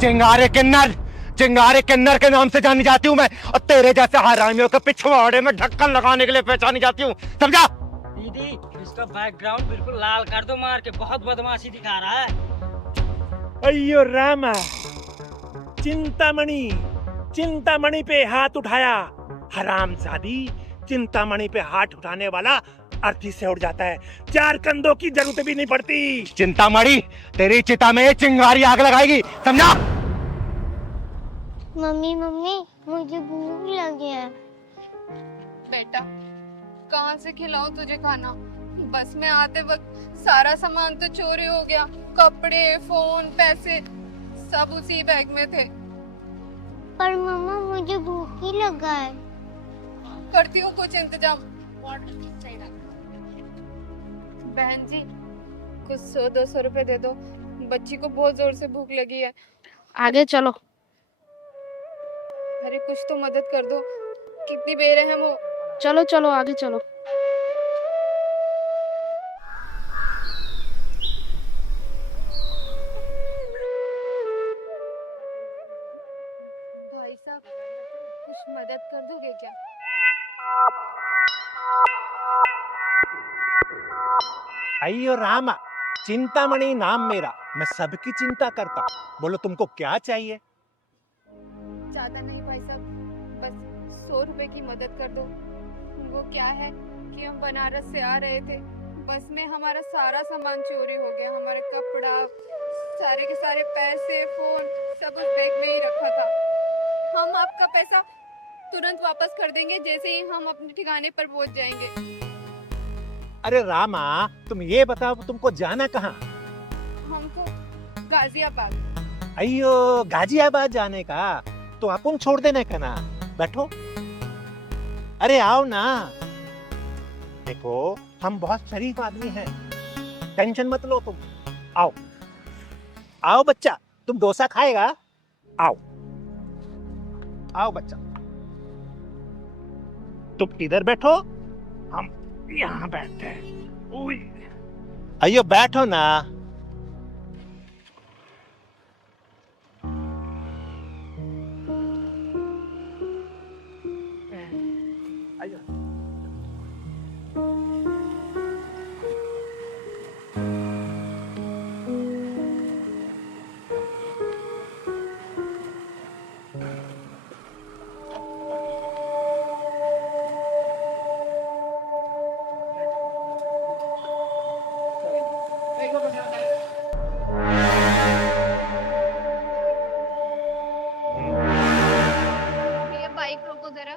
चिंगारे किन्नर, चिंगारे किन्नर के नाम से जानी जाती हूँ मैं, और तेरे जैसे हरामियों के पिछवाड़े में ढक्कन लगाने के लिए पहचानी जाती हूँ, समझा? दीदी इसका बैकग्राउंड बिल्कुल लाल कर दो मार के, बहुत बदमाशी दिखा रहा है। अयो रामा, चिंतामणि, चिंतामणि पे हाथ उठाया। हरामजादी, चिंतामणि पे हाथ उठाने वाला अर्थी से उड़ जाता है, चार कंधों की जरूरत भी नहीं पड़ती। चिंतामणि, तेरी चिता में चिंगारी आग लगाएगी, समझा? मम्मी मम्मी, मुझे भूख लगी है। बेटा, कहाँ से खिलाऊं तुझे खाना? बस में आते वक्त सारा सामान तो चोरी हो गया, कपड़े, फोन, पैसे सब उसी बैग में थे। पर मम्मा मुझे भूख ही लगा है। करती हूँ कुछ इंतजाम। बहन जी, कुछ 100-200 रुपए दे दो, बच्ची को बहुत जोर से भूख लगी है। आगे चलो। अरे कुछ तो मदद कर दो, कितनी बेरहम हो। चलो चलो आगे चलो। भाई साहब, कुछ मदद कर दोगे क्या? अयो रामा, चिंतामणि नाम मेरा, मैं सबकी चिंता करता। बोलो तुमको क्या चाहिए? ज्यादा नहीं भाई साहब, बस 100 रुपए की मदद कर दो। वो क्या है कि हम बनारस से आ रहे थे, बस में हमारा सारा सामान चोरी हो गया। हमारे कपड़ा, सारे के सारे पैसे, फोन सब उस बैग में ही रखा था। हम आपका पैसा तुरंत वापस कर देंगे जैसे ही हम अपने ठिकाने पर पहुंच जाएंगे। अरे रामा, तुम ये बताओ तुमको जाना कहाँ? हमको गाजियाबाद। अयो गाजियाबाद जाने का तो अपन छोड़ देने का ना, बैठो। अरे आओ ना, देखो हम बहुत शरीफ आदमी हैं, टेंशन मत लो तुम। आओ आओ बच्चा, तुम डोसा खाएगा? आओ आओ बच्चा, तुम इधर बैठो, हम यहाँ बैठते हैं। अयो बैठो ना। ये बाइक रोको जरा।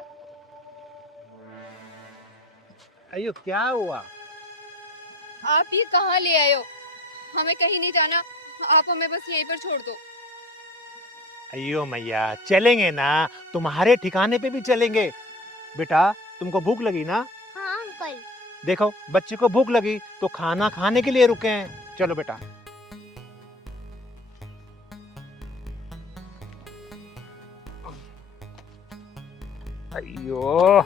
अयो क्या हुआ? आप ये कहाँ ले आए हो? हमें कहीं नहीं जाना, आप हमें बस यहीं पर छोड़ दो। अयो मैया, चलेंगे ना, तुम्हारे ठिकाने पे भी चलेंगे। बेटा तुमको भूख लगी ना? हाँ अंकल। देखो बच्चे को भूख लगी तो खाना खाने के लिए रुके हैं। चलो बेटा। अयो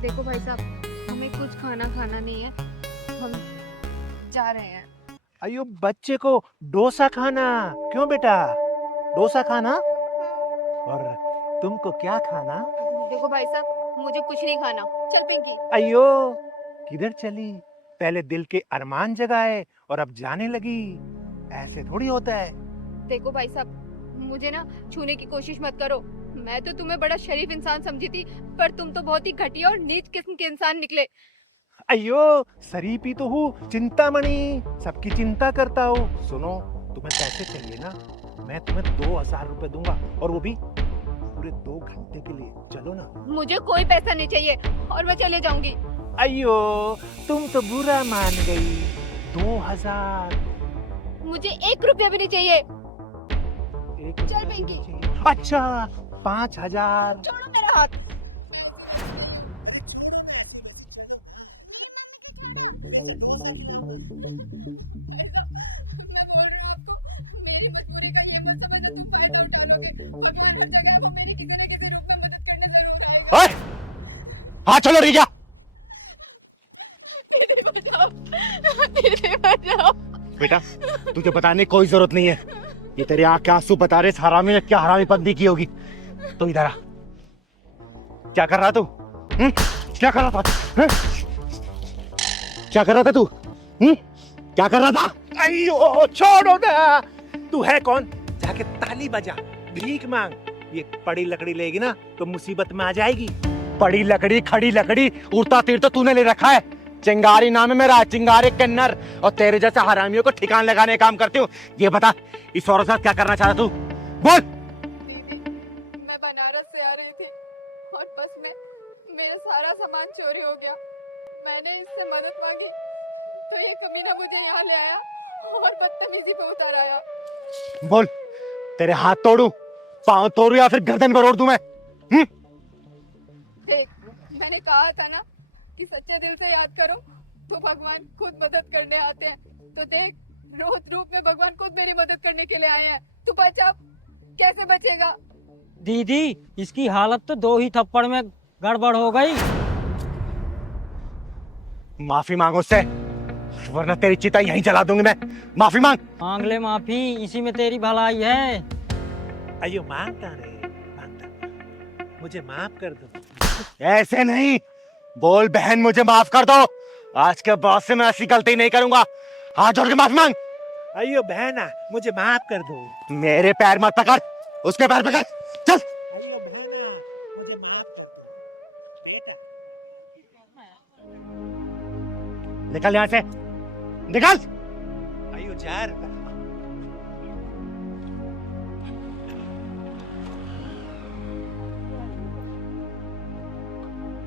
देखो भाई साहब, हमें कुछ खाना खाना नहीं है, हम जा रहे हैं। अयो बच्चे को डोसा खाना। क्यों बेटा, डोसा खाना? और तुमको क्या खाना? देखो भाई साहब, मुझे कुछ नहीं खाना, चल पिंकी। अयो किधर चली? पहले दिल के अरमान जगाए और अब जाने लगी, ऐसे थोड़ी होता है। देखो भाई साहब, मुझे ना छूने की कोशिश मत करो। मैं तो तुम्हें बड़ा शरीफ इंसान समझी थी, पर तुम तो बहुत ही घटिया और नीच किस्म के इंसान निकले। अयो शरीफ ही तो हूँ, चिंतामणि, सबकी चिंता करता हूँ। सुनो, तुम्हें पैसे चाहिए ना? मैं तुम्हें 2000 रुपए दूंगा, और वो भी पूरे 2 घंटे के लिए। चलो ना। मुझे कोई पैसा नहीं चाहिए और मैं चले जाऊंगी। अयो तुम तो बुरा मान गई। 2000? मुझे 1 रुपया भी नहीं चाहिए। एक चल रुपया भी पिंकी। नहीं चाहिए। अच्छा 5000। छोड़ो मेरा हाथ। ओए, हाँ चलो रिया। दीदी बचाओ, दीदी बचाओ। बेटा तुझे बताने की कोई जरूरत नहीं है, ये तेरे आंख के आंसू बता रहे इस हरामी ने क्या हरामीपंती की होगी। तो इधर आ, क्या कर रहा तू? क्या कर रहा था? क्या कर रहा था तू? क्या कर रहा था? अयो छोड़ो ना, तू है कौन? जाके ताली बजा, भीख मांग। ये पड़ी लकड़ी लेगी ना तो मुसीबत में आ जाएगी। पड़ी लकड़ी खड़ी लकड़ी उड़ता तीर तो तूने ले रखा है। चिंगारी नाम है मेरा, चिंगारी किन्नर, और तेरे जैसे हरामियों को ठिकान लगाने का काम करती हूँ। ये बता इस औरत के साथ क्या करना चाहता तू? बोल। दीदी मैं बनारस से आ रही थी और बस में मेरा सारा सामान चोरी हो गया। मैंने इससे मदद मांगी तो ये कमीना मुझे यहाँ ले आया और बदतमीजी पे उतर आया। बोल, तेरे हाथ तोड़ू, पांव तोड़ू या फिर गर्दन पर ओढ़ दूं मैं? देख मैंने कहा था ना कि सच्चे दिल से याद करो तो भगवान खुद मदद करने आते हैं। तो देख रोज रूप में भगवान खुद मेरी मदद करने के लिए आए हैं। तू बचा, कैसे बचेगा? दीदी इसकी हालत तो 2 ही थप्पड़ में गड़बड़ हो गई। माफी मांगो उससे, वरना तेरी चिता यहीं जला दूंगी मैं। माफी मांग। मांग ले माफी, इसी में तेरी भलाई है। अयो मांगता रे, मांगता, मुझे माफ कर दो। ऐसे नहीं बोल, बहन मुझे माफ कर दो, आज के बाद से मैं ऐसी गलती नहीं करूंगा। हाथ जोड़ के माफी मांग। अयो बहना मुझे माफ कर दो। मेरे पैर मत पकड़, उसके पैर पकड़, चल। अयो बहना मुझे माफ कर दो बेटा। निकल यहाँ से, निकल। अयो जार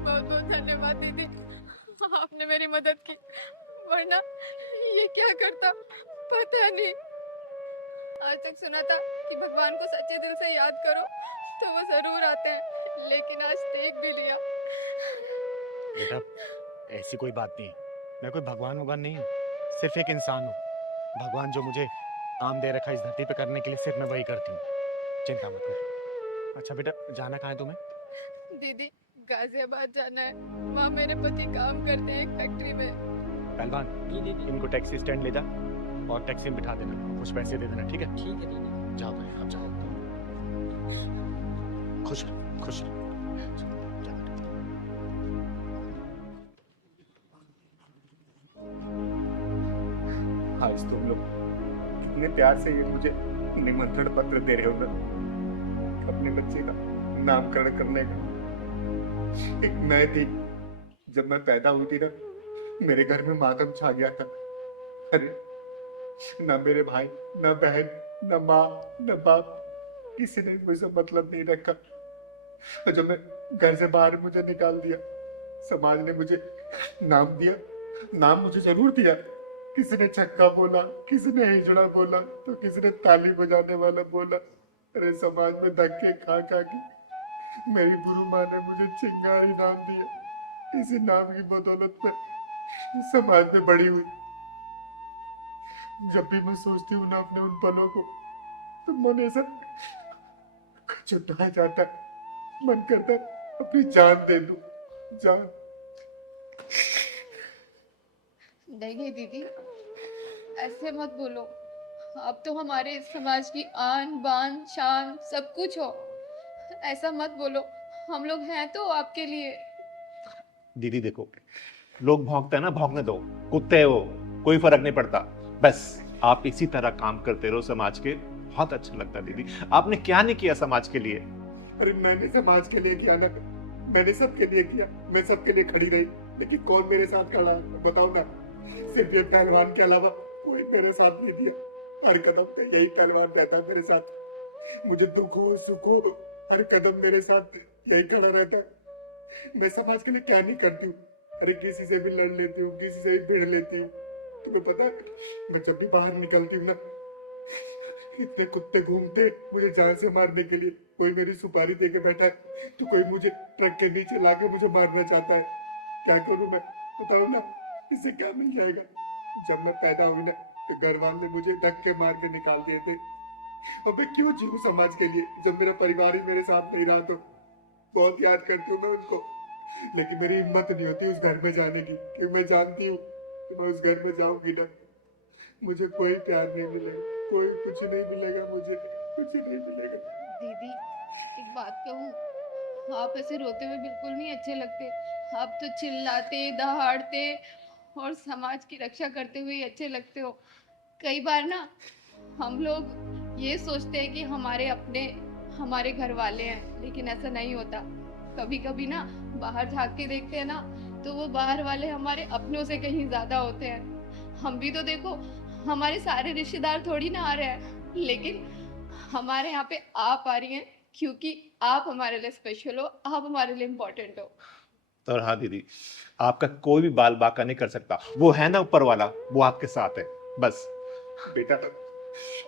बहुत बहुत धन्यवाद दीदी, आपने मेरी मदद की, वरना ये क्या करता पता नहीं। आज तक सुना था कि भगवान को सच्चे दिल से याद करो तो वो जरूर आते हैं, लेकिन आज देख भी लिया। बेटा ऐसी कोई बात नहीं, मैं कोई भगवान नहीं हूँ, सिर्फ एक इंसान हूँ। भगवान जो मुझे काम दे रखा है इस धरती पे करने के लिए, सिर्फ मैं वही करती हूँ, चिंता मत कर। अच्छा बेटा जाना कहाँ है तुम्हें? दीदी गाजियाबाद जाना है, वहाँ मेरे पति काम करते हैं एक फैक्ट्री में। पहलवान इनको टैक्सी स्टैंड ले जा और टैक्सी में बिठा देना, कुछ पैसे दे देना, ठीक है? ठीक है दीदी। जाओ भाई, अब जाओ। खुश रहो, खुश रहो। आज तुम लोग कितने प्यार से ये मुझे निमंत्रण पत्र दे रहे हो ना, अपने बच्चे का नामकरण करने का। एक मैं थी, जब मैं पैदा हुई थी ना, मेरे घर में मातम छा गया था। अरे ना मेरे भाई, ना बहन, ना माँ, ना बाप, किसी ने मुझसे मतलब नहीं रखा। और जब मैं घर से बाहर, मुझे निकाल दिया। समाज ने मुझे नाम दिया, नाम मुझे जरूर दिया। किसी ने छक्का बोला, किसी ने हिजड़ा बोला, तो किसी ने ताली बजाने वाला बोला। अरे समाज में धक्के खा खा के मेरी गुरु माँ ने मुझे चिंगारी नाम दिया। इसी नाम की बदौलत में समाज में बड़ी हुई। जब भी मैं सोचती हूँ ना अपने उन पलों को, तो मन ऐसा छुट्टा जाता है, मन करता है अपनी जान दे दूं, जान। नहीं दीदी ऐसे मत बोलो, आप तो हमारे इस समाज की आन बान शान सब कुछ हो। ऐसा मत बोलो, हम लोग हैं तो आपके लिए। दीदी देखो, लोग भौंकते हैं ना, भौंकने दो, कुत्ते हो, कोई फर्क नहीं पड़ता। बस आप इसी तरह काम करते रहो समाज के, बहुत अच्छा लगता है। दीदी आपने क्या नहीं किया समाज के लिए? अरे मैंने समाज के लिए किया ना, मैंने सबके लिए किया, मैं सबके लिए खड़ी रही, लेकिन कौन मेरे साथ खड़ा बताओ ना? सिर्फ ये पहलवान के अलावा कोई मेरे साथ नहीं दिया। हर कदम पे यही पहलवान रहता है मेरे साथ। मुझे दुख हो सुख हो, हर कदम मेरे साथ यही खड़ा रहता है। मैं समाज के लिए क्या नहीं करती हूँ। अरे किसी से भी लड़ लेती हूँ, किसी से भी भिड़ लेती हूँ। तुम्हें पता है, मैं जब भी बाहर निकलती हूँ ना, इतने कुत्ते घूमते मुझे जान से मारने के लिए। कोई मेरी सुपारी दे के बैठा है, तो कोई मुझे ट्रक के नीचे लाके मुझे मारना चाहता है। क्या करूँ मैं, बताओ ना, इससे क्या मिल जाएगा? जब मैं पैदा हुई ना, तो घर वाले मुझे धक्के मार के निकाल दिए थे। और मैं क्यों जीऊं समाज के लिए, जब मेरा परिवार ही मेरे साथ नहीं रहा? तो बहुत याद करती हूँ मैं उनको, लेकिन मेरी हिम्मत नहीं होती उस घर में जाने की, क्योंकि मैं जानती हूँ कि मैं उस घर में जाऊंगी ना, मुझे कोई प्यार नहीं मिलेगा, कोई कुछ नहीं मिलेगा, मुझे कुछ नहीं मिलेगा। दीदी एक बात कहूँ, आप ऐसे रोते हुए बिल्कुल नहीं अच्छे लगते। आप तो चिल्लाते दहाड़ते और समाज की रक्षा करते हुए ही अच्छे लगते हो। कई बार ना हम लोग ये सोचते हैं कि हमारे अपने हमारे घर वाले हैं, लेकिन ऐसा नहीं होता। कभी कभी ना बाहर झांक के देखते हैं ना, तो वो बाहर वाले हमारे अपनों से कहीं ज्यादा होते हैं। हम भी तो देखो, हमारे सारे रिश्तेदार थोड़ी ना आ रहे हैं, लेकिन हमारे यहाँ पे आप आ रही हैं क्योंकि आप हमारे लिए स्पेशल हो, आप हमारे लिए इम्पोर्टेंट हो। और हाँ दीदी, आपका कोई भी बाल बांका नहीं कर सकता। वो है ना ऊपर वाला, वो आपके साथ है बस। बेटा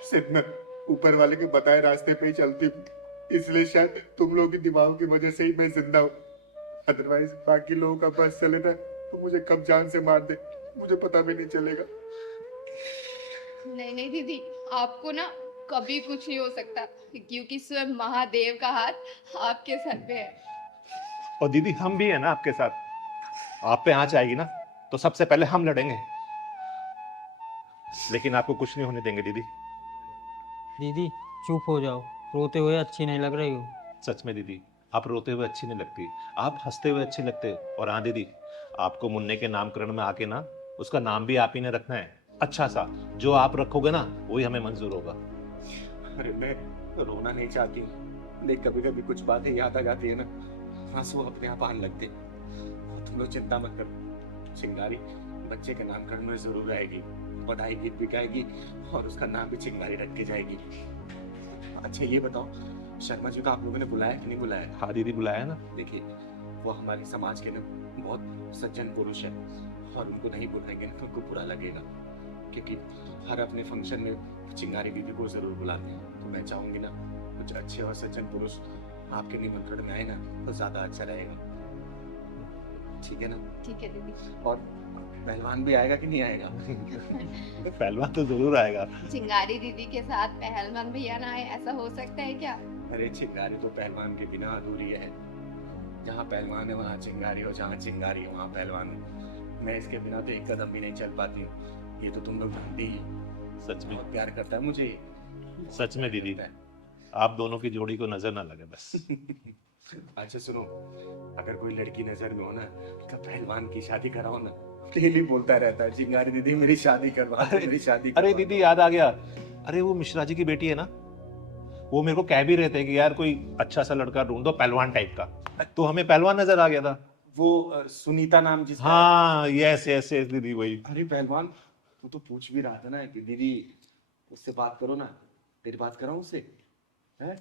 सिर्फ मैं ऊपर वाले के बताए रास्ते पे ही चलती हूँ, इसलिए शायद तुम लोगों की दुआओं की वजह से ही मैं जिंदा हूँ। अदरवाइज बाकी लोगों का बस चले ना तो मुझे कब जान से मार दे, मुझे पता भी नहीं चलेगा। नहीं नहीं दीदी, आपको ना कभी कुछ नहीं हो सकता, क्योंकि स्वयं महादेव का हाथ आपके सर पे है। और दीदी हम भी है ना आपके साथ। आप पे आंच आएगी ना तो सबसे पहले हम लड़ेंगे, लेकिन आपको कुछ नहीं होने देंगे दीदी। दीदी चुप हो जाओ, रोते हुए अच्छी नहीं लग रही हो। सच में दीदी, आप रोते हुए अच्छी नहीं लगती, आप हंसते हुए अच्छे लगते हो। और हाँ दीदी, आपको मुन्ने के नामकरण में आके ना उसका नाम भी आप ही ने रखना है, अच्छा सा। जो आप रखोगे ना वही हमें मंजूर होगा। अरे मैं रोना नहीं चाहती हूँ, लेकिन कभी कभी कुछ बातें याद आ जाती है ना, आंसू अपने आप आने लगते। तुम लोग चिंता मत करो, चिंगारी बच्चे के नामकरण में जरूर आएगी, बधाई गीत भी गाएगी और उसका नाम भी चिंगारी रख के जाएगी। अच्छा ये बताओ, शर्मा जी को आप लोगों ने बुलाया कि नहीं बुलाया? हाँ दीदी बुलाया ना। देखिए वो हमारे समाज के ना बहुत सज्जन पुरुष है, और उनको नहीं बुलाएंगे ना तो उनको बुरा लगेगा, क्योंकि हर अपने फंक्शन में चिंगारी दीदी को जरूर बुलाते हैं। तो मैं चाहूंगी ना कुछ अच्छे और सज्जन पुरुष आपके निमंत्रण में आए ना तो ज्यादा अच्छा रहेगा। ठीक है ना? ठीक है दीदी। और पहलवान भी आएगा कि नहीं आएगा? पहलवान तो जरूर आएगा। चिंगारी दीदी के साथ पहलवान भैया ना आए, ऐसा हो सकता है क्या? अरे चिंगारी तो पहलवान के बिना अधूरी है। जहाँ पहलवान है वहाँ चिंगारी हो, जहाँ चिंगारी है वहाँ पहलवान है। मैं इसके बिना तो एक कदम भी नहीं चल पाती हूँ। ये तो तुम लोग जानते ही। सच में, बहुत प्यार करता है मुझे। सच में दीदी, आप दोनों की जोड़ी को नजर ना लगे बस। अच्छा सुनो, अगर कोई लड़की नजर में हो ना तो पहलवान की शादी कराओ ना। डेली बोलता रहता है चिंगारी दीदी मेरी शादी करवा दो, मेरी शादी अरे करवा दीदी याद आ गया, अरे वो मिश्रा जी की बेटी है ना, वो मेरे को कह भी रहे थे कि यार कोई अच्छा सा लड़का ढूंढ दो पहलवान टाइप का। तो हमें पहलवान नजर आ गया था। दो। वो सुनीता नाम जिसका। हाँ यस यस यस दीदी वही। अरे पहलवान वो तो पूछ भी रहा था ना कि दीदी उससे बात करो ना, तेरी बात कराऊं उससे? हैं?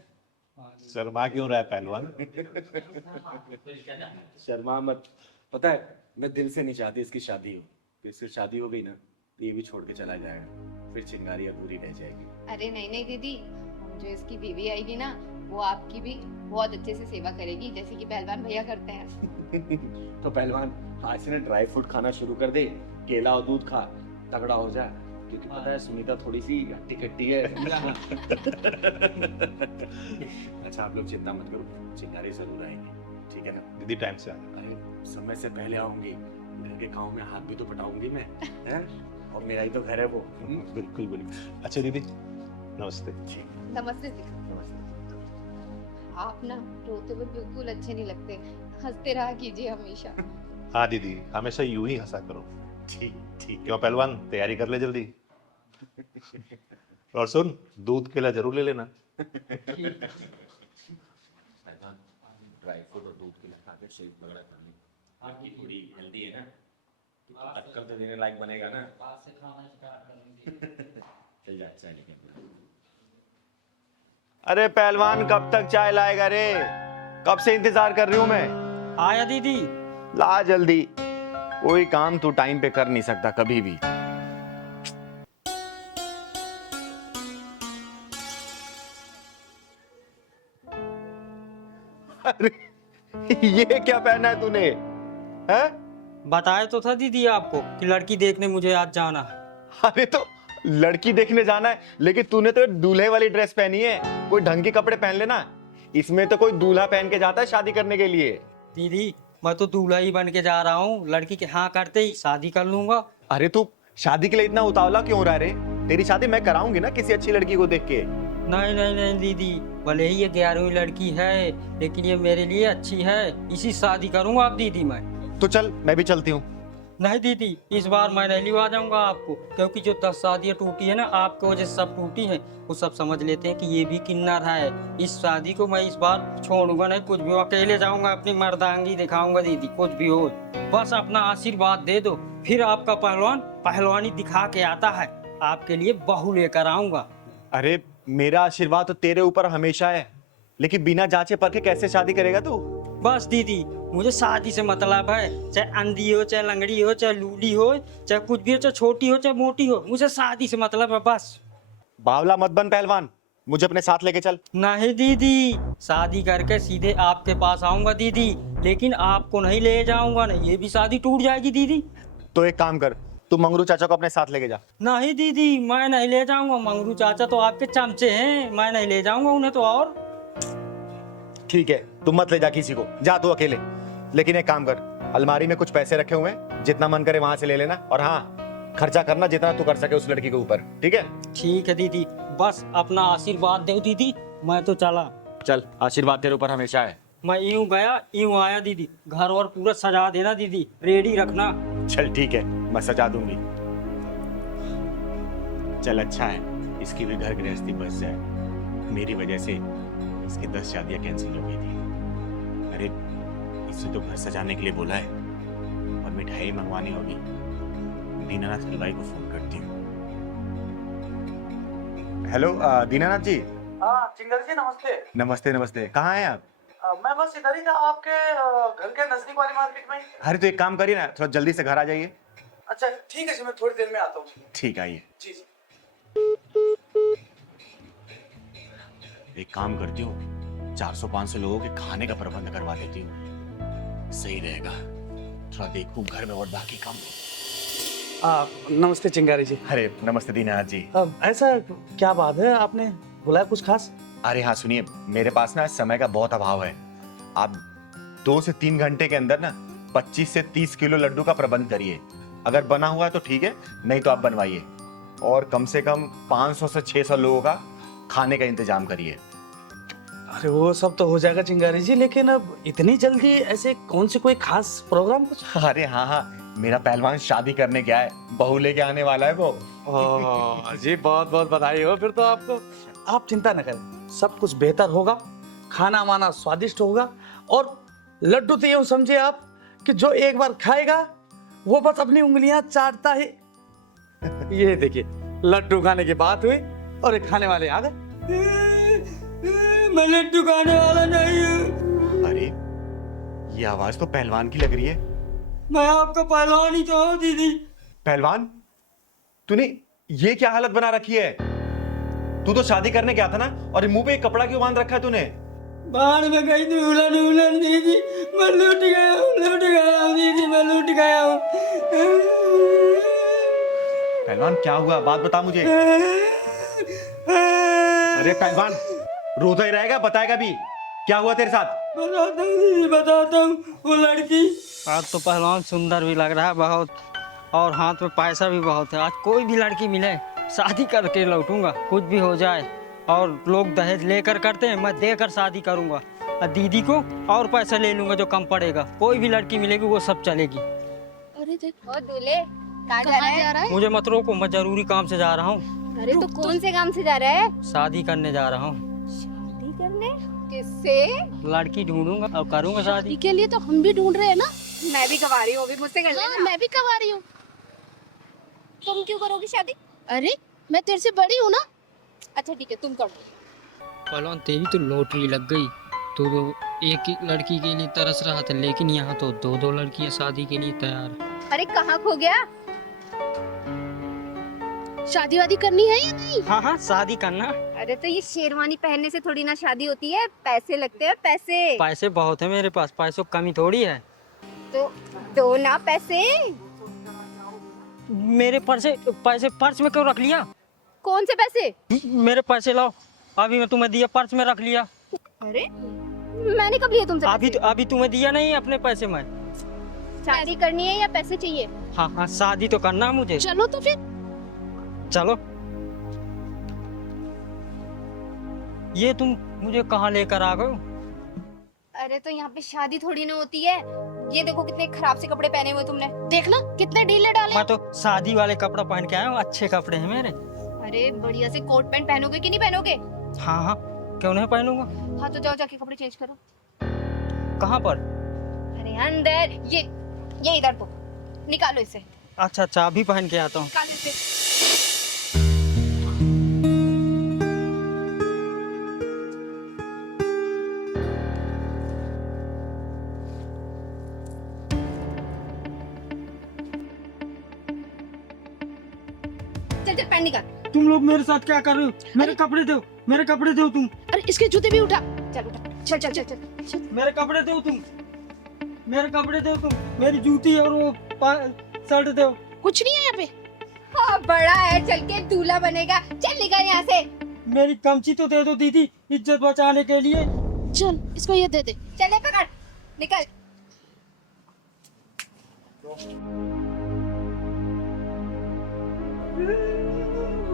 शर्मा क्यों रहा है पहलवान? शर्मा मत। पता है मैं दिल से नहीं चाहती इसकी शादी हो, तो इसकी शादी हो गई ना तो ये भी छोड़ के चला जाएगा, फिर चिंगारी अधूरी रह जाएगी। अरे नहीं नहीं दीदी, जो इसकी बीवी आएगी ना वो आपकी भी बहुत अच्छे से सेवा करेगी, जैसे कि पहलवान भैया करते हैं। तो पहलवान आज से ना ड्राई फ्रूट खाना शुरू कर दे, केला और दूध खा, तगड़ा हो जा, क्योंकि पता है सुनीता थोड़ी सी हट्टी कट्टी है। अच्छा आप लोग चिंता मत करो, चिंगारी जरूर आएंगे, ठीक है ना? दीदी टाइम से आ जाना। अरे समय से पहले आऊंगी, घर के गाँव में हाथ भी तो पटाऊंगी मैं, हैं? और मेरा ही तो घर है वो। बिल्कुल बिल्कुल। अच्छा दीदी नमस्ते। नमस्ते जी। आप ना रोते हुए बिल्कुल अच्छे नहीं लगते, हंसते रहा कीजिए हमेशा। हाँ दीदी हमेशा यूं ही हंसा करो। ठीक ठीक। क्यों पहलवान, तैयारी कर ले जल्दी। और सुन, दूध केला जरूर ले लेना। ड्राई फ्रूट और दूध के लिए खाकर शरीर तगड़ा कर ली। आपकी थोड़ी हेल्दी है ना, अक्कल तो देने लायक बनेगा ना। चल जा चाय लेके। अरे पहलवान कब तक चाय लाएगा रे? कब से इंतजार कर रही हूँ मैं। आया दीदी। ला जल्दी, कोई काम तू टाइम पे कर नहीं सकता कभी भी। अरे ये क्या पहना है तूने? हैं? बताया तो था दीदी आपको कि लड़की देखने मुझे आज जाना है। अरे तो लड़की देखने जाना है, लेकिन तूने तो दूल्हे वाली ड्रेस पहनी है, कोई ढंग के कपड़े पहन लेना। इसमें तो कोई दूल्हा पहन के जाता है शादी करने के लिए। दीदी मैं तो दूल्हा ही बन के जा रहा हूँ, लड़की के हाँ करते ही शादी कर लूंगा। अरे तू शादी के लिए इतना उतावला क्यों रहा रे? तेरी शादी मैं कराऊंगी ना किसी अच्छी लड़की को देख के। नहीं नहीं नहीं दीदी, भले ही ये 11वीं लड़की है लेकिन ये मेरे लिए अच्छी है, इसी से शादी करूंगा अब दीदी मैं। तो चल मैं भी चलती हूँ। नहीं दीदी, इस बार मैं नहीं लिवा जाऊंगा आपको, क्योंकि जो 10 शादियां टूटी है ना आपकी वजह से सब टूटी हैं। वो सब समझ लेते हैं कि ये भी किन्नर है। इस शादी को मैं इस बार छोड़ूंगा नहीं, कुछ भी हो, अकेले जाऊंगा, अपनी मर्दांगी दिखाऊंगा दीदी, कुछ भी हो। बस अपना आशीर्वाद दे दो, फिर आपका पहलवान पहलवानी दिखा के आता है, आपके लिए बहू लेकर आऊंगा। अरे मेरा आशीर्वाद तो तेरे ऊपर हमेशा है, लेकिन बिना जांचे परखे कैसे शादी करेगा तू? बस दीदी, मुझे शादी से मतलब है, चाहे अंधी हो, चाहे लंगड़ी हो, चाहे लूली हो, चाहे कुछ भी हो, चाहे छोटी हो, चाहे मोटी हो, मुझे शादी से मतलब है बस। बावला मत बन पहलवान, मुझे अपने साथ लेके चल। नहीं दीदी, शादी करके सीधे आपके पास आऊंगा दीदी, लेकिन आपको नहीं ले जाऊंगा, नहीं ये भी शादी टूट जाएगी दीदी। तो एक काम कर, तू मंगरू चाचा को अपने साथ लेके जा। नहीं दीदी, मैं नहीं ले जाऊंगा, मंगरू चाचा तो आपके चमचे हैं, मैं नहीं ले जाऊंगा उन्हें तो। और ठीक है, तू मत ले जा किसी को, जा तू अकेले। लेकिन एक काम कर, अलमारी में कुछ पैसे रखे हुए हैं, जितना मन करे वहां से ले लेना, और हाँ खर्चा करना जितना तू कर सके उस लड़की के ऊपर, ठीक है? ठीक है दीदी, बस अपना आशीर्वाद दो दीदी, मैं तो चला। चल, आशीर्वाद तेरे ऊपर हमेशा है। मैं यूं गया यूं आया दीदी, घर और पूरा सजा देना दीदी, रेडी रखना। चल ठीक है, मैं सजा दूंगी। चल अच्छा है, इसकी भी घर गृहस्थी बस जाए। मेरी वजह से इसकी 10 शादियां कैंसिल हो गई थी। अरे इसे तो घर सजाने के लिए बोला है, और मिठाई मंगवानी होगी। दीनानाथ हलवाई को फोन करती हूँ। हेलो दीनानाथ जी। हाँ चिंगर जी नमस्ते। नमस्ते नमस्ते, कहाँ हैं आप? मैं बस इधर ही था, आपके घर के नजदीक वाली मार्केट में। अरे तो एक काम करिए ना, थोड़ा जल्दी से घर आ जाइए। अच्छा ठीक है जी, मैं थोड़ी देर में आता हूँ। ठीक, आइए। जी जी। एक काम करती हूँ, 400-500 लोगों के खाने का प्रबंध करवा देती हूँ, सही रहेगा। थोड़ा देखूं घर में और बाकी काम। नमस्ते चिंगारी जी। अरे नमस्ते दीनानाथ जी। ऐसा क्या बात है, आपने बुलाया कुछ खास? अरे हाँ सुनिए, मेरे पास ना समय का बहुत अभाव है। आप 2 से 3 घंटे के अंदर ना 25 से 30 किलो लड्डू का प्रबंध करिए। अगर बना हुआ है तो ठीक है, नहीं तो आप बनवाइए। और कम से कम 500 से 600 लोगों का खाने का इंतजाम करिए। अरे वो सब तो हो जाएगा चिंगारी जी, लेकिन अब इतनी जल्दी ऐसे कौन सी कोई खास प्रोग्राम कुछ? अरे हाँ हाँ, मेरा पहलवान शादी करने गया है, बहू लेके आने वाला है वो। जी बहुत बहुत बधाई हो फिर तो आपको। आप चिंता न करें, सब कुछ बेहतर होगा, खाना वाना स्वादिष्ट होगा, और लड्डू तो यूं समझिए आप कि जो एक बार खाएगा वो बस अपनी उंगलियां चाटता ही। ये देखिए, लड्डू खाने की बात हुई और एक खाने वाले आ गए। मैं लड्डू खाने वाला नहीं हूँ। अरे ये आवाज तो पहलवान की लग रही है। मैं आपका पहलवान ही तो हूँ दीदी। पहलवान, तूने ये क्या हालत बना रखी है? तू तो शादी करने गया था ना, और मुंह पे एक कपड़ा क्यों बांध रखा है तूने? बाहर में गई थी उलन उलन दीदी, मैं लूट गया हूँ दीदी, मैं लूट गया हूँ। पहलवान क्या हुआ, बात बता मुझे। अरे पहलवान, रोता ही रहेगा, बताएगा भी क्या हुआ तेरे साथ? बताता हूँ दीदी, बताता हूँ। वो लड़की, आज तो पहलवान सुंदर भी लग रहा है बहुत, और हाथ में पैसा भी बहुत है। आज कोई भी लड़की मिले शादी करके लौटूंगा, कुछ भी हो जाए। और लोग दहेज लेकर करते हैं, मैं देकर शादी करूंगा, और दीदी को और पैसा ले लूंगा जो कम पड़ेगा। कोई भी लड़की मिलेगी वो सब चलेगी। अरे देख, ओ दूल्हे, कहाँ जा रहा जा है? रहा है? मुझे मत रोको, मैं जरूरी काम से जा रहा हूँ। अरे तो कौन से काम से जा रहा है? शादी करने जा रहा हूँ, शादी करने? किससे? लड़की ढूंढूंगा और करूंगा शादी। शादी के लिए तो हम भी ढूंढ रहे हैं ना। मैं भी कवा रही हूँ, अभी मुझसे कर हाँ, लेना। मैं भी कमा रही हूँ। तुम क्यों करोगी शादी? अरे मैं तेरे से बड़ी हूँ ना। अच्छा ठीक है, तुम कर दो। पहलवान तेरी तो लॉटरी लग गई, तो एक ही लड़की के लिए तरस रहा था, लेकिन यहाँ तो 2-2 लड़कियाँ शादी के लिए तैयार है। अरे कहाँ खो गया? शादी वादी करनी है या नहीं? हाँ हाँ, शादी करना। अरे तो ये शेरवानी पहनने से थोड़ी ना शादी होती है, पैसे लगते हैं पैसे। पैसे बहुत है मेरे पास, पैसों की कमी थोड़ी है। तो दो ना पैसे। मेरे पैसे पर्स में क्यों रख लिया? कौन से पैसे? मेरे पैसे लाओ, अभी मैं तुम्हें दिया, पर्स में रख लिया। अरे मैंने कब लिए तुमसे? अभी तुम्हें दिया नहीं अपने पैसे में। शादी करनी है या पैसे चाहिए? हाँ हाँ, शादी तो करना है मुझे। चलो तो फिर। चलो। ये तुम मुझे कहाँ लेकर आ गए हो? अरे तो यहाँ पे शादी थोड़ी ना होती है। ये देखो कितने खराब से कपड़े पहने हुए तुमने। देखना कितने ढीले डाले। मैं तो शादी वाले कपड़ा पहन के आया हूँ, अच्छे कपड़े हैं मेरे। अरे बढ़िया से कोट पैंट पहनोगे कि नहीं पहनोगे? हाँ हाँ, क्यों नहीं पहनूंगा। हाँ तो जाओ जाके कपड़े चेंज करो। कहाँ पर? अरे अंदर, ये इधर तो निकालो इसे। अच्छा अच्छा, अभी पहन के आता हूँ। निकालो इसे। चल चल पैंट निकाल। तुम लोग मेरे साथ क्या कर रहे हो? मेरे कपड़े दो, मेरे कपड़े दो तुम। अरे इसके जूते भी उठा। चल उठा, चल चल चल चल। मेरे कपड़े दो तुम, मेरे कपड़े दो तुम, मेरी जूती और वो शर्ट दो। कुछ नहीं है यहाँ पे। हाँ बड़ा है, चल के दूल्हा बनेगा। चल निकल यहाँ से। मेरी कमची तो दे दो दीदी, इज्जत बचाने के लिए। चल इसको ये दे दे। चले पकड़, निकल।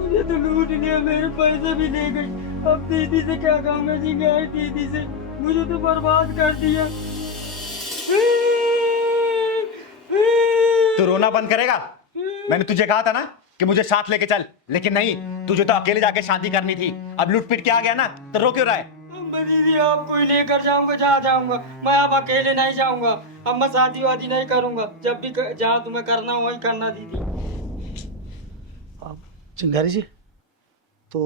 मुझे तो लूट लिया, मेरे पैसे भी ले गई। अब दीदी से क्या कहना जी, गए दीदी से, मुझे तो बर्बाद कर दिया। तू रोना बंद करेगा? मैंने तुझे कहा था ना कि मुझे साथ लेके चल, लेकिन नहीं, तुझे तो अकेले जाके शादी करनी थी। अब लूट पीट के आ गया ना, तो रो क्यों रहा है? अम्मा दीदी, आपको ही लेकर जाऊंगा, जहाँ जाऊंगा मैं, अब अकेले नहीं जाऊंगा। अब मैं शादी वादी नहीं करूंगा, जब भी जहाँ तुम्हें करना हो वही करना दीदी। चिंगारी जी, तो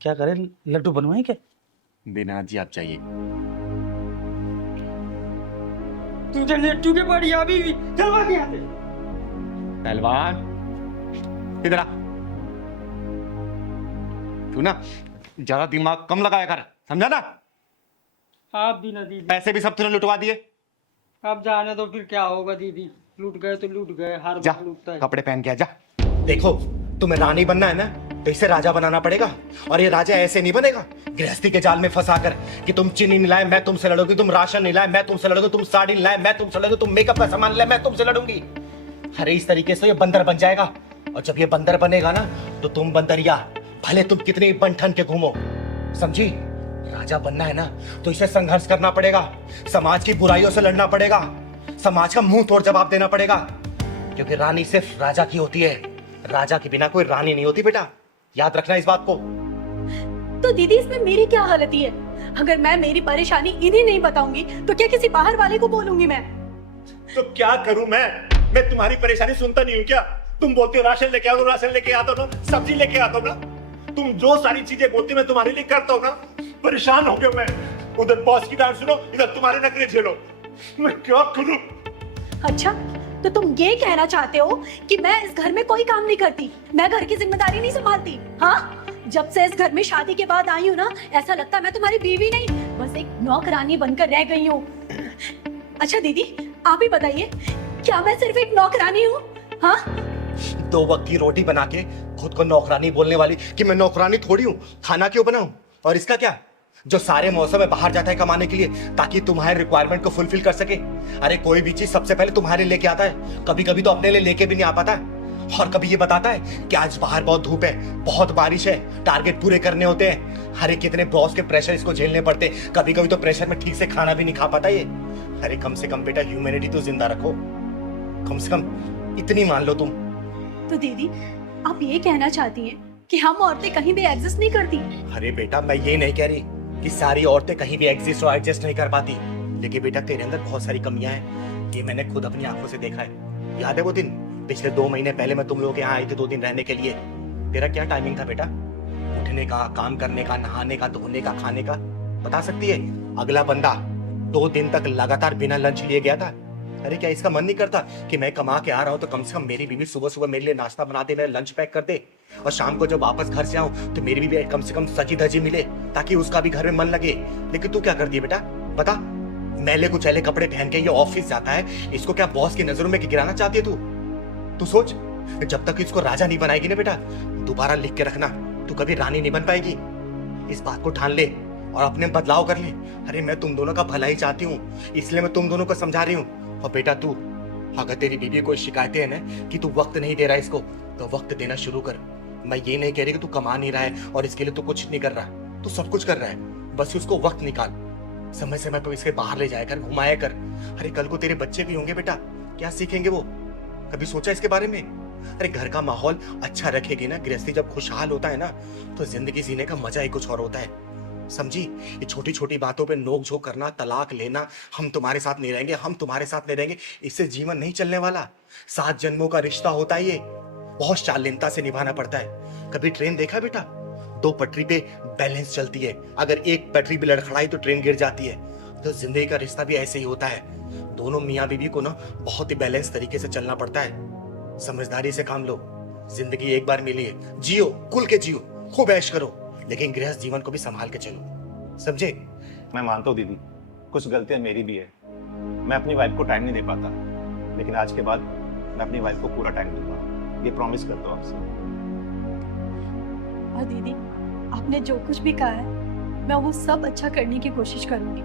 क्या करें, लड्डू बनवाएं क्या? दीनानाथ जी आप चाहिए। तुझे लड्डू के बड़ी अभी भी चलवा के आते। पहलवान इधर आ। तू ना ज्यादा दिमाग कम लगाया कर, समझा ना? आप भी ना दीदी। पैसे भी सब तूने लुटवा दिए। अब जाने दो, फिर क्या होगा दीदी, लूट गए तो लूट गए, हर जा बार लूटता है। कपड़े पहन के आ जा। देखो, तुम्हें रानी बनना है ना, तो इसे राजा बनाना पड़ेगा। और ये राजा ऐसे नहीं बनेगा गृहस्थी के जाल में फंसा कर कि तुम चीनी नहीं लाए मैं तुमसे लड़ूंगी, तुम राशन नहीं लाए मैं तुमसे लड़ूंगी, तुम साड़ी नहीं लाए मैं तुमसे लड़ूंगी, तुम मेकअप का सामान लाए मैं तुमसे लड़ूंगी। अरे इस तरीके से ये बंदर बन जाएगा। और जब ये बंदर बनेगा ना, तो तुम बंदरिया, भले तुम कितनी बन-ठन के घूमो, समझी? राजा बनना है ना, तो इसे संघर्ष करना पड़ेगा, समाज की बुराइयों से लड़ना पड़ेगा, समाज का मुंह तोड़ जवाब देना पड़ेगा। क्योंकि रानी सिर्फ राजा की होती है, राजा के बिना कोई रानी नहीं होती बेटा, याद रखना इस बात को। तो दीदी इसमें मेरी क्या गलती है? अगर मैं मेरी परेशानी इन्हें नहीं बताऊंगी तो क्या किसी बाहर वाले को बोलूंगी मैं? तो क्या करूं मैं तुम्हारी परेशानी सुनता नहीं हूं क्या? तुम बोलते हो राशन लेके आओ, तो राशन लेके आता हूं ना, सब्जी लेके आता हूं ना, तुम जो सारी चीजें बोलती मैं तुम्हारे लिए करता हूं ना। परेशान हो गया मैं, उधर बॉस की डांट सुनो, इधर तुम्हारे नखरे झेलो, मैं क्या करूं? अच्छा, तो तुम ये कहना चाहते हो कि मैं इस घर में कोई काम नहीं करती, मैं घर की जिम्मेदारी नहीं संभालती? हाँ, जब से इस घर में शादी के बाद आई हूँ ना, ऐसा लगता है मैं तुम्हारी बीवी नहीं, बस एक नौकरानी बनकर रह गई हूँ। अच्छा दीदी, आप ही बताइए, क्या मैं सिर्फ एक नौकरानी हूँ? हाँ, 2 वक्त की रोटी बना के खुद को नौकरानी बोलने वाली कि मैं नौकरानी थोड़ी हूँ, खाना क्यों बनाऊं? और इसका क्या, जो सारे मौसम में बाहर जाता है कमाने के लिए ताकि तुम्हारे रिक्वायरमेंट को फुलफिल कर सके। अरे कोई भी चीज सबसे पहले तुम्हारे लेके आता है, कभी कभी तो अपने लिए लेके भी नहीं आ पाता है। और कभी ये बताता है कि आज बाहर बहुत धूप है, बहुत बारिश है, टारगेट पूरे करने होते हैं। अरे कितने बॉस के प्रेशर इसको झेलने पड़ते, कभी कभी तो प्रेशर में ठीक से खाना भी नहीं खा पाता ये। अरे कम से कम बेटा ह्यूमैनिटी तो जिंदा रखो, कम से कम इतनी मान लो तुम। तो दीदी आप ये कहना चाहती हैं कि हम औरतें कहीं भी एग्जिस्ट नहीं करती? अरे बेटा मैं ये नहीं कह रही कि सारी औरतें कहीं भी एग्जिस्ट और एडजस्ट नहीं कर पाती, लेकिन बेटा तेरे अंदर बहुत सारी कमियां हैं, ये मैंने खुद अपनी आंखों से देखा है। याद है वो दिन पिछले 2 महीने पहले मैं तुम लोगों के यहाँ आई थी 2 दिन रहने के लिए? तेरा क्या टाइमिंग था बेटा, उठने का, काम करने का, नहाने का, धोने का, खाने का? बता सकती है? अगला बंदा 2 दिन तक लगातार बिना लंच लिए गया था। अरे क्या इसका मन नहीं करता कि मैं कमा के आ रहा हूँ तो कम से कम मेरी बीवी सुबह सुबह मेरे लिए नाश्ता बना दे, मेरा लंच पैक कर दे, और शाम को जब वापस घर से आऊं तो मेरी बीवी कम से कम सजी धजी मिले ताकि उसका भी घर में मन लगे। लेकिन तू क्या करती है बेटा, बता? मैले कुचैले कपड़े पहन के ये ऑफिस जाता है, इसको क्या बॉस की नजरों में गिराना चाहती है तू? तू सोच, जब तक इसको राजा नहीं बनाएगी ना बेटा, दोबारा लिख के रखना, तू कभी रानी नहीं बन पाएगी। इस बात को ठान ले और अपने बदलाव कर ले। अरे मैं तुम दोनों का भला ही चाहती हूँ, इसलिए मैं तुम दोनों को समझा रही हूँ। और बेटा तू अगर तेरी बीवी कोई शिकायतें है ना कि तू वक्त नहीं दे रहा है इसको, तो वक्त देना शुरू कर। मैं ये नहीं कह रही कि तू कमा नहीं रहा है और इसके लिए तू कुछ नहीं कर रहा है, तू सब कुछ कर रहा है, बस उसको वक्त निकाल। समय समय पर इसके बाहर ले जाया कर, घुमाया कर। अरे कल को तेरे बच्चे भी होंगे बेटा, क्या सीखेंगे वो? कभी सोचा इसके बारे में? अरे घर का माहौल अच्छा रखेगी ना, गृहस्थी जब खुशहाल होता है ना, तो जिंदगी जीने का मजा ही कुछ और होता है, समझी? ये छोटी छोटी बातों पे नोक झोंक करना, तलाक लेना, हम तुम्हारे साथ नहीं रहेंगे, हम तुम्हारे साथ नहीं रहेंगे, इससे जीवन नहीं चलने वाला। 7 जन्मों का रिश्ता होता है ये, बहुत शालीनता से निभाना पड़ता है। कभी ट्रेन देखा बेटा? 2 पटरी पे बैलेंस चलती है, अगर एक पटरी भी लड़खड़ाई तो ट्रेन गिर जाती है। तो जिंदगी का रिश्ता भी ऐसे ही होता है, दोनों मियाँ बीवी को ना बहुत ही बैलेंस तरीके से चलना पड़ता है। समझदारी से काम लो, जिंदगी एक बार मिली है, जियो, खुल के जियो, खूब ऐश करो, लेकिन गृहस्थ जीवन को भी संभाल के चलो, समझे? मैं मानता हूँ दीदी, कुछ गलतियां मेरी भी है, मैं अपनी वाइफ को टाइम नहीं दे पाता, लेकिन आज के बाद मैं अपनी वाइफ को पूरा टाइम दूंगा, ये प्रॉमिस करता हूँ आपसे। और दीदी, आपने जो कुछ भी कहा है मैं वो सब अच्छा करने की कोशिश करूंगी,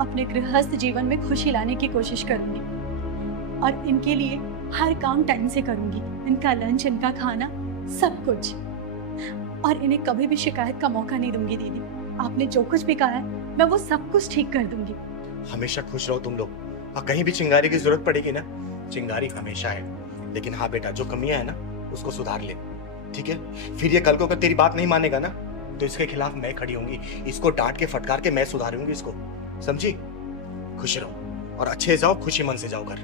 अपने गृहस्थ जीवन में खुशी लाने की कोशिश करूंगी, और इनके लिए हर काम टाइम से करूंगी, इनका लंच, इनका खाना, सब कुछ, और इन्हें कभी भी शिकायत का मौका नहीं दूंगी। दीदी, आपने जो कुछ भी कहा है मैं वो सब कुछ ठीक कर दूंगी। हमेशा खुश रहो तुम लोग, और कहीं भी चिंगारी की जरूरत पड़ेगी ना, चिंगारी हमेशा है, लेकिन हाँ बेटा, जो कमियां है ना उसको सुधार ले, ठीक है? फिर ये कल को अगर तेरी बात नहीं मानेगा ना, तो इसके खिलाफ मैं खड़ी होंगी, इसको डांट के फटकार के मैं सुधारूंगी इसको, समझी? खुश रहो और अच्छे जाओ, खुशी मन से जाओ घर,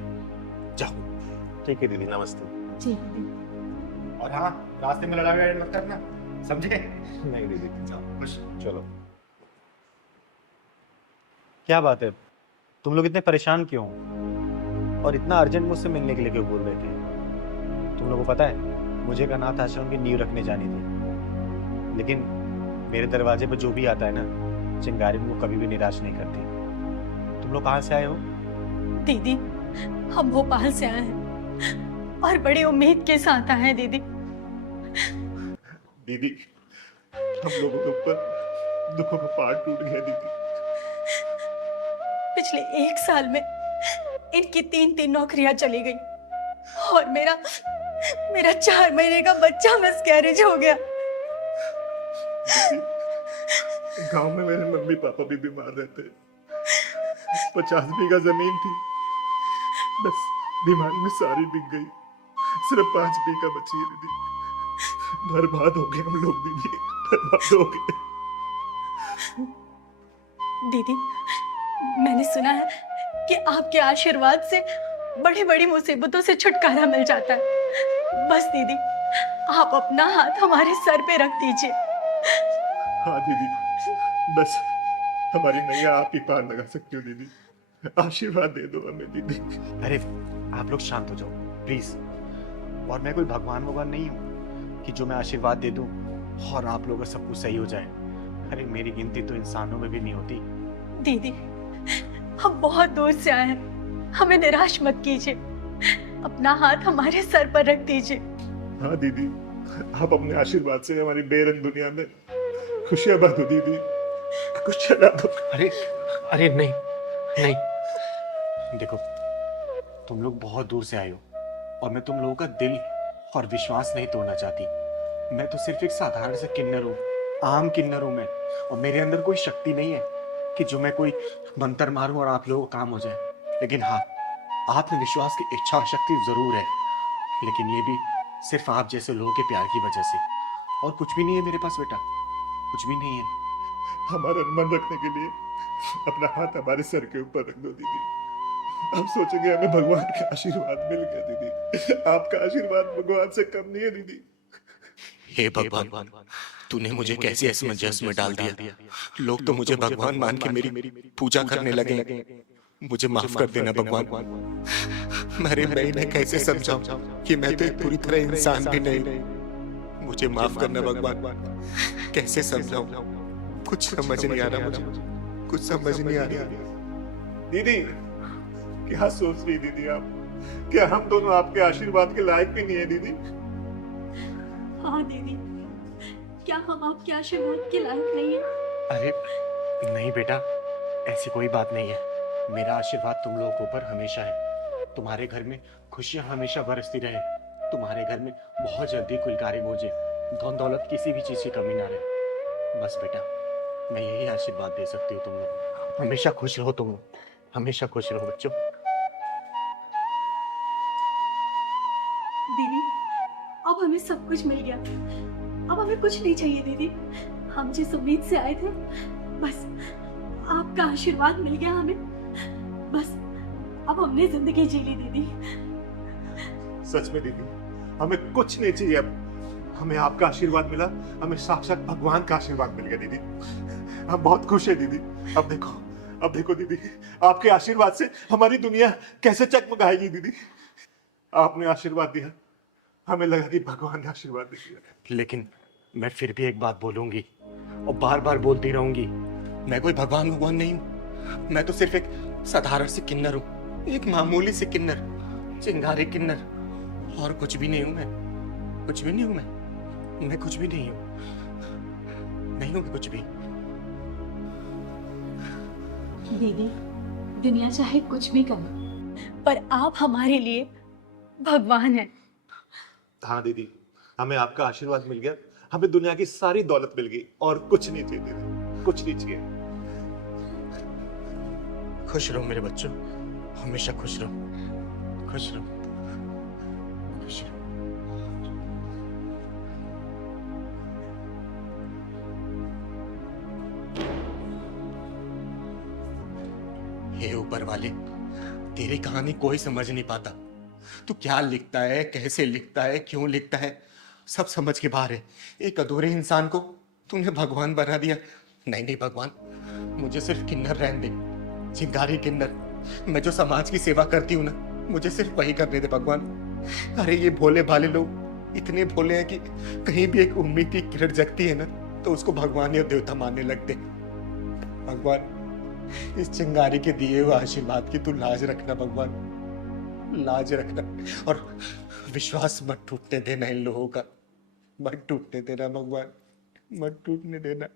जाओ। ठीक है दीदी, नमस्ते। जी दीदी। और हाँ, रास्ते में लड़ाई मत करना, समझे? नहीं दीदी, जाओ, खुश। चलो। क्या बात है, तुम लोग इतने परेशान क्यों हो? और इतना अर्जेंट मुझसे मिलने के लिए क्यों बोल रहे थे? तुम लोगों को पता है, मुझे एक अनाथ आश्रम की नींव रखने जानी थी, लेकिन मेरे दरवाजे पर जो भी आता है ना, चिंगारी वो कभी भी निराश नहीं करती। तुम लोग कहाँ से आए हो? दीदी, हम भोपाल से आए हैं और बड़ी उम्मीद के साथ आए हैं। दीदी, दीदी, हम लोगों के ऊपर दुखों का पहाड़ टूट गया दीदी। पिछले 1 साल में इनकी 3 नौकरियां चली गई, और मेरा 4 महीने का बच्चा मिसकैरेज हो गया। गांव में मेरे मम्मी पापा भी बीमार रहते, 50 बीघा जमीन थी, बस बीमारी में सारी बिक गई, सिर्फ 5 बीघा बची है दीदी। बर्बाद हो गए हम लोग दीदी, बर्बाद हो गए। दीदी, मैंने सुना है कि आपके आशीर्वाद से बड़ी बड़ी मुसीबतों से छुटकारा मिल जाता है। बस दीदी, आप अपना हाथ हमारे सर पे रख दीजिए। हाँ दीदी, बस हमारी नैया आप ही पार लगा सकती हो दीदी, आशीर्वाद दे दो हमें दीदी। अरे आप लोग शांत हो जाओ प्लीज। और मैं कोई भगवान भगवान नहीं हूँ कि जो मैं आशीर्वाद दे दूं और आप लोगों का सब कुछ सही हो जाए। अरे मेरी गिनती तो इंसानों में भी नहीं होती। दीदी, हम बहुत दूर से आए हैं, हमें निराश मत कीजिए, अपना हाथ हमारे सर पर रख दीजिए। हाँ दीदी, आप अपने आशीर्वाद से हमारी बेरंग दुनिया में खुशियां बांटो दीदी, खुशियां बांटो। अरे नहीं नहीं, देखो तुम लोग बहुत दूर से आए हो और मैं तुम लोगों का दिल और विश्वास नहीं तोड़ना चाहती। मैं तो सिर्फ एक साधारण से किन्नर हूँ, आम किन्नर हूँ मैं, और मेरे अंदर कोई शक्ति नहीं है कि जो मैं कोई मंत्र मारूं और आप लोगों का काम हो जाए। लेकिन हाँ, आत्मविश्वास की इच्छा शक्ति जरूर है, लेकिन ये भी सिर्फ आप जैसे लोगों के प्यार की वजह से, और कुछ भी नहीं है मेरे पास बेटा, कुछ भी नहीं है। हमारा मन रखने के लिए अपना हाथ हमारे सर के ऊपर रख दो दीदी, हम सोचेंगे हमें भगवान का आशीर्वाद मिल गया दीदी। आपका आशीर्वाद भगवान से कम नहीं है दीदी। हे भगवान, तूने मुझे कैसे असमंजस में डाल दिया। लोग तो मुझे भगवान मान के मेरी पूजा करने लगे। मुझे माफ कर देना भगवान। अरे मैं इन्हें कैसे समझाऊं कि मैं तो एक पूरी तरह इंसान भी नहीं। मुझे माफ करना भगवान, कैसे समझाऊं? कुछ समझ नहीं आ रहा मुझे, कुछ समझ नहीं आ रहा। दीदी, क्या सोच रही दीदी आप? क्या हम दोनों आपके आशीर्वाद के लायक भी नहीं है दीदी? हाँ दीदी, क्या हम आपके आशीर्वाद के लायक नहीं हैं? अरे नहीं बेटा, ऐसी कोई बात नहीं है। मेरा आशीर्वाद तुम लोगों के ऊपर हमेशा है, तुम्हारे घर में खुशियां हमेशा बरसती रहे, तुम्हारे घर में बहुत जल्दी कुलकारी बोझे, धन दौलत किसी भी चीज की कमी ना रहे। बस बेटा, मैं यही आशीर्वाद दे सकती हूँ तुम लोग। हमेशा खुश रहो तुम लोग, हमेशा खुश रहो बच्चों। दीदी, अब हमें सब कुछ मिल गया, अब हमें कुछ नहीं चाहिए दीदी। हम जिस उम्मीद से आए थे, बस आपका आशीर्वाद मिल गया हमें। बस अब हमने जिंदगी जी ली दीदी। सच में दीदी, हमें कुछ नहीं चाहिए अब। हमें आपका आशीर्वाद मिला, हमें साक्षात भगवान का आशीर्वाद मिल गया दीदी। हम बहुत खुश है दीदी। अब देखो दीदी, आपके आशीर्वाद से हमारी दुनिया कैसे चकमकाएगी दीदी। आपने आशीर्वाद दिया, हमें लगा कि भगवान ने आशीर्वाद दिया। लेकिन मैं फिर भी एक बात बोलूंगी और बार बार बोलती रहूंगी, मैं कोई भगवान नहीं हूँ। मैं तो सिर्फ एक साधारण सी किन्नर हूँ, एक मामूली सी किन्नर, चिंगारी किन्नर, और कुछ भी नहीं हूँ। मैं कुछ भी नहीं हूँ। मैं कुछ भी नहीं हूँ, नहीं हूँ कुछ भी। दीदी, दुनिया चाहे कुछ भी करे, पर आप हमारे लिए भगवान हैं। हाँ दीदी, हमें आपका आशीर्वाद मिल गया, हमें दुनिया की सारी दौलत मिल गई और कुछ नहीं चाहिए दीदी, कुछ नहीं चाहिए। खुश रहो मेरे बच्चों, हमेशा खुश रहो, खुश रहो, खुश रहो। हे ऊपर वाले, तेरी कहानी कोई समझ नहीं पाता। तू क्या लिखता है, कैसे लिखता है, क्यों लिखता है, सब समझ के बाहर है। एक अधूरे इंसान को तूने भगवान बना दिया। नहीं भगवान, मुझे सिर्फ किन्नर रहने दे, चिंगारी किन्नर। मैं जो समाज की सेवा करती हूँ ना, मुझे सिर्फ वही करने दे भगवान। अरे ये भोले भाले लोग इतने भोले हैं कि कहीं भी एक उम्मीद की किरण जगती है ना, तो उसको भगवान या देवता मानने लगते। भगवान, इस चिंगारी के दिए हुए आशीर्वाद की तू लाज रखना भगवान, लाज रखना। और विश्वास मत टूटने देना इन लोगों का, मत टूटने देना भगवान, मत टूटने देना।